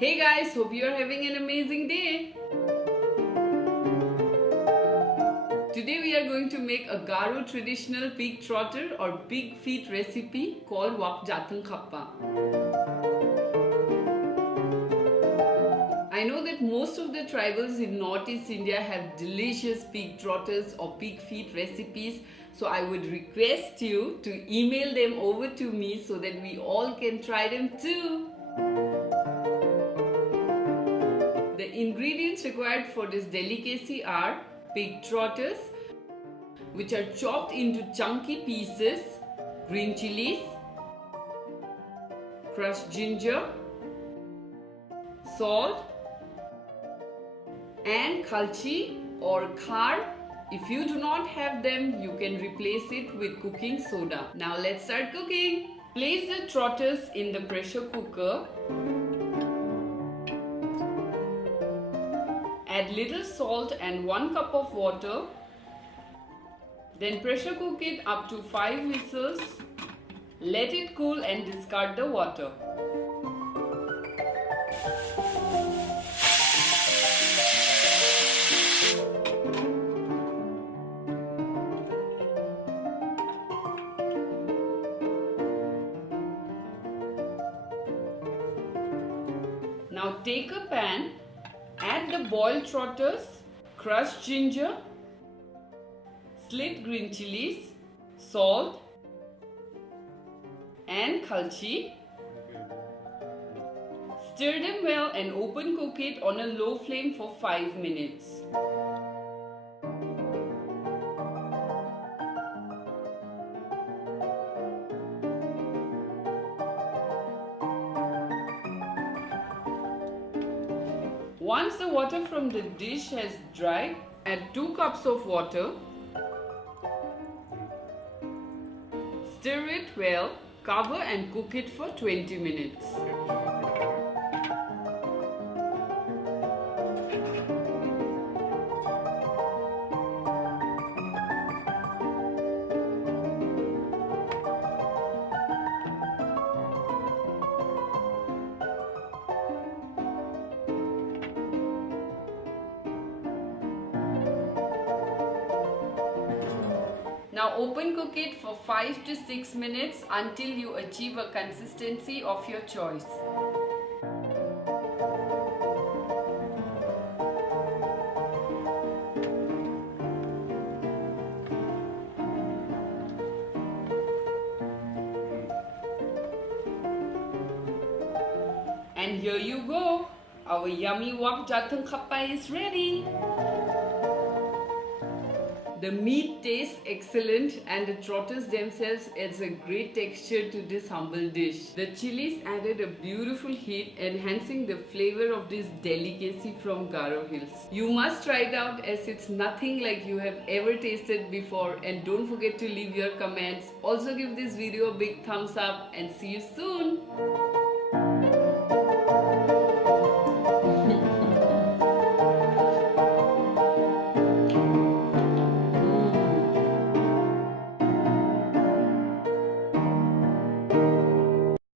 Hey guys, hope you are having an amazing day. Today we are going to make a Garo traditional pig trotter or pig feet recipe called wak jatang Kapa. I know that most of the tribals in Northeast India have delicious pig trotters or pig feet recipes, so I would request you to email them over to me so that we all can try them too. The ingredients required for this delicacy are pig trotters, which are chopped into chunky pieces, green chilies, crushed ginger, salt, and kalchi or khar. If you do not have them, you can replace it with cooking soda. Now let's start cooking. Place the trotters in the pressure cooker. Add little salt and 1 cup of water. Then pressure cook it up to 5 whistles. Let it cool and discard the water. Now take a pan, add the boiled trotters, crushed ginger, slit green chilies, salt and kalchi. Stir them well and open cook it on a low flame for 5 minutes. Once the water from the dish has dried, add 2 cups of water. Stir it well, cover and cook it for 20 minutes. Now open cook it for 5 to 6 minutes until you achieve a consistency of your choice. And here you go, our yummy wak jatang Kapa is ready. The meat tastes excellent and the trotters themselves adds a great texture to this humble dish. The chilies added a beautiful heat, enhancing the flavor of this delicacy from Garo Hills. You must try it out as it's nothing like you have ever tasted before, and don't forget to leave your comments. Also give this video a big thumbs up and see you soon.